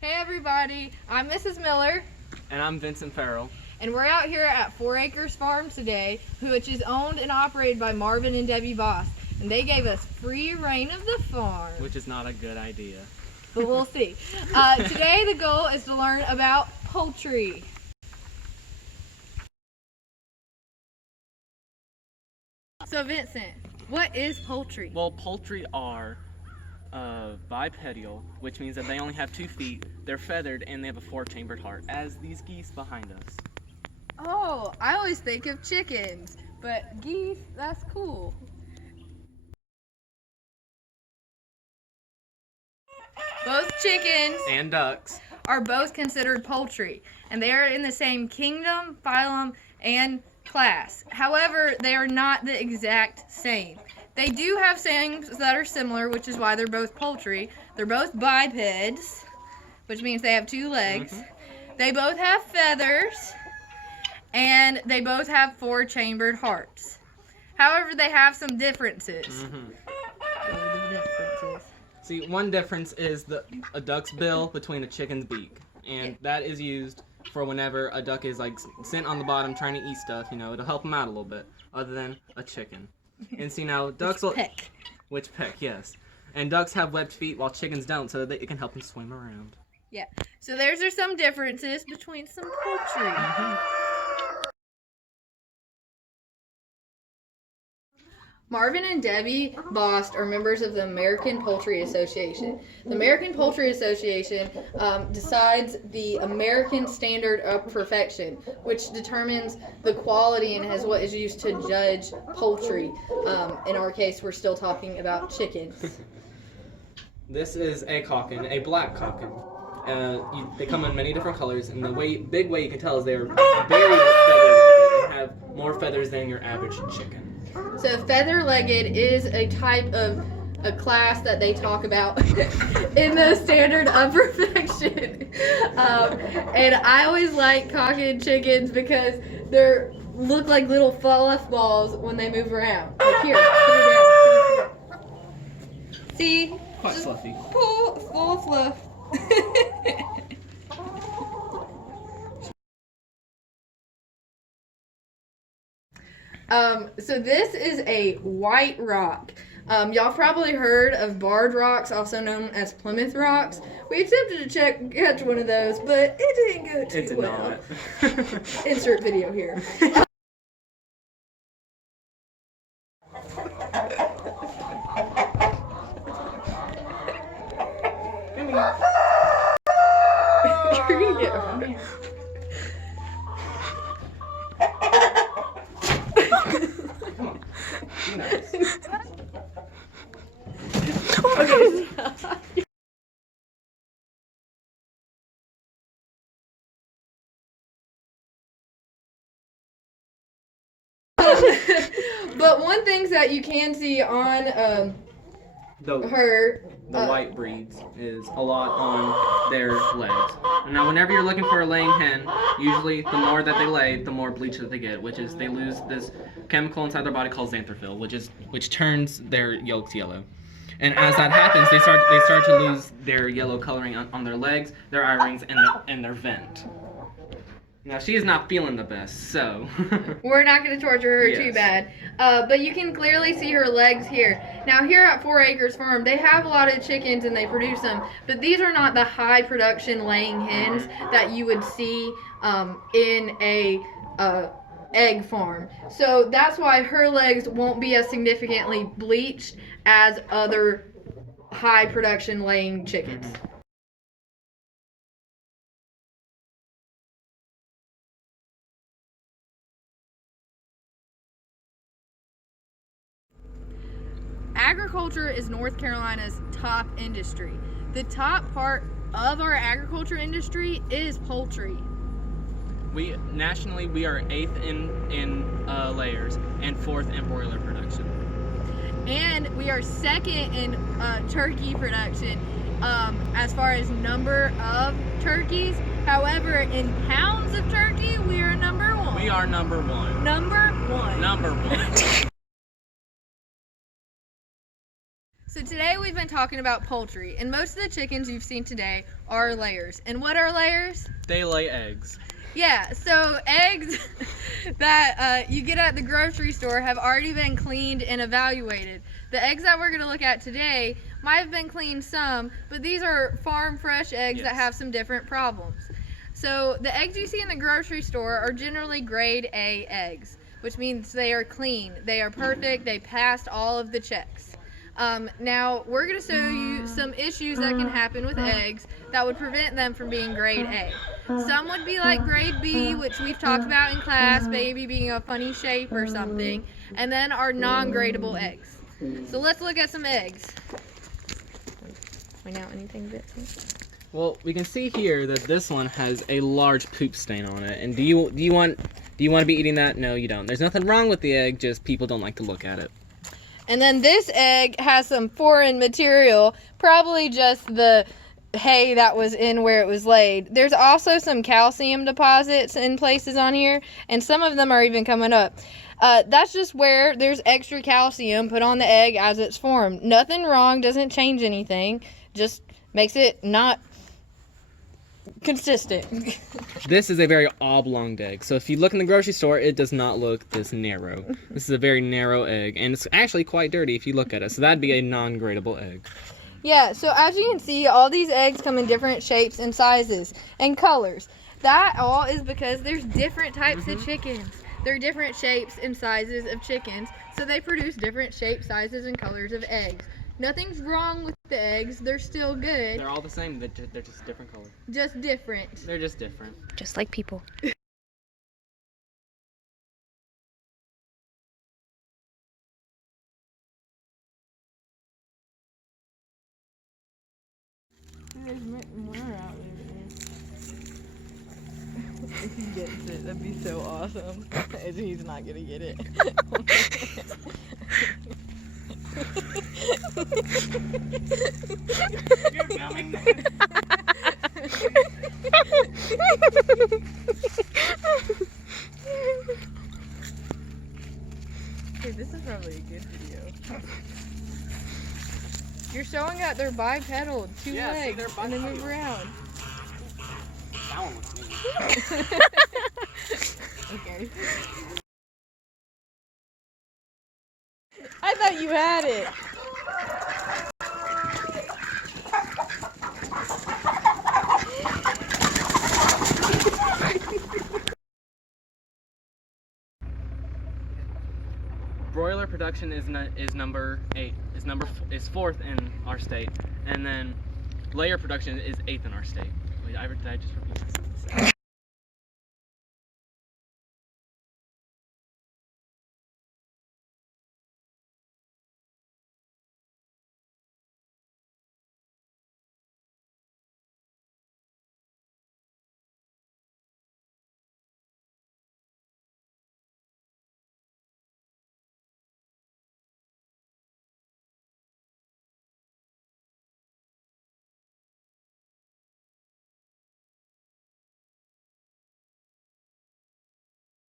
Hey everybody, I'm Mrs. Miller. And I'm Vincent Farrell. And we're out here at 4 Acres Farm today, which is owned and operated by Marvin and Debbie Boss. And they gave us free reign of the farm. Which is not a good idea. But we'll see. Today the goal is to learn about poultry. So Vincent, what is poultry? Well, poultry are bipedal, which means that they only have 2 feet, they're feathered, and they have a 4-chambered heart, as these geese behind us. Oh, I always think of chickens, but geese, that's cool. Both chickens And ducks. are both considered poultry, and they are in the same kingdom, phylum, and class. However, they are not the exact same. They do have things that are similar, which is why they're both poultry. They're both bipeds, which means they have 2 legs. They both have feathers, and they both have 4-chambered hearts. However, they have some differences. What are the differences? See, one difference is a duck's bill between a chicken's beak, and that is used for whenever a duck is like sitting on the bottom trying to eat stuff. You know, it'll help them out a little bit, other than a chicken. And see now, ducks will Peck. which peck, yes. And ducks have webbed feet while chickens don't, so that it can help them swim around. Yeah. So there's some differences between some poultry. Marvin and Debbie Bost are members of the American Poultry Association. The American Poultry Association decides the American Standard of Perfection, which determines the quality and is what is used to judge poultry. In our case, we're still talking about chickens. This is a cocken, a black cocken. They come in many different colors, and the big way you can tell is they're very feathered and have more feathers than your average chicken. So feather-legged is a type of a class that they talk about in the Standard of Perfection. And I always like cocken chickens because they look like little fluff balls when they move around. Like here, put her down. See? Quite fluffy. Full of fluff. So this is a white rock. Y'all probably heard of barred rocks, also known as Plymouth rocks. We attempted to catch one of those, but it didn't go too well. It did not. Insert video here. You're gonna get hurt. Okay, stop. But one thing that you can see on her The white breeds is a lot on their legs. Now, whenever you're looking for a laying hen, usually the more that they lay, the more bleach that they get, which is they lose this chemical inside their body called xanthophyll, which turns their yolks yellow. And as that happens, they start to lose their yellow coloring on their legs, their eye rings, and their vent. Now, she is not feeling the best, so we're not going to torture her too Yes. bad. But you can clearly see her legs here. Now, here at 4 Acres Farm, they have a lot of chickens and they produce them, but these are not the high production laying hens that you would see in a egg farm. So that's why her legs won't be as significantly bleached as other high production laying chickens. Agriculture is North Carolina's top industry. The top part of our agriculture industry is poultry. Nationally, we are 8th in layers and 4th in broiler production. And we are 2nd in turkey production as far as number of turkeys. However, in pounds of turkey, we are number 1. We are number 1. Number 1. Number 1. So today we've been talking about poultry, and most of the chickens you've seen today are layers. And what are layers? They lay eggs. Yeah, so eggs that you get at the grocery store have already been cleaned and evaluated. The eggs that we're going to look at today might have been cleaned some, but these are farm fresh eggs that have some different problems. So the eggs you see in the grocery store are generally grade A eggs, which means they are clean, they are perfect, they passed all of the checks. Now we're going to show you some issues that can happen with eggs that would prevent them from being grade A. Some would be like grade B, which we've talked about in class, maybe being a funny shape or something, and then our non-gradable eggs. So let's look at some eggs. Point out anything, Vincent? Well, we can see here that this one has a large poop stain on it. And do you want to be eating that? No, you don't. There's nothing wrong with the egg, just people don't like to look at it. And then this egg has some foreign material, probably just the hay that was in where it was laid. There's also some calcium deposits in places on here, and some of them are even coming up. That's just where there's extra calcium put on the egg as it's formed. Nothing wrong, doesn't change anything, just makes it not consistent. This is a very oblong egg. So if you look in the grocery store, it does not look this narrow. This is a very narrow egg, and it's actually quite dirty if you look at it. So that'd be a non-gradable egg. Yeah, so as you can see, all these eggs come in different shapes and sizes and colors. That all is because there's different types of chickens. There are different shapes and sizes of chickens, so they produce different shapes, sizes, and colors of eggs. Nothing's wrong with the eggs. They're still good. They're all the same. They're just different colors. Just different. They're just different. Just like people. There's more out there. If he gets it, that'd be so awesome. He's not gonna get it. You're filming this. Hey, this is probably a good video. You're showing that they're bipedal, two legs, they're and they bipedal. move around. That one was me. Okay. I thought you had it. Broiler production is number 8. Is 4th in our state, and then layer production is 8th in our state. Wait, did I just repeat myself?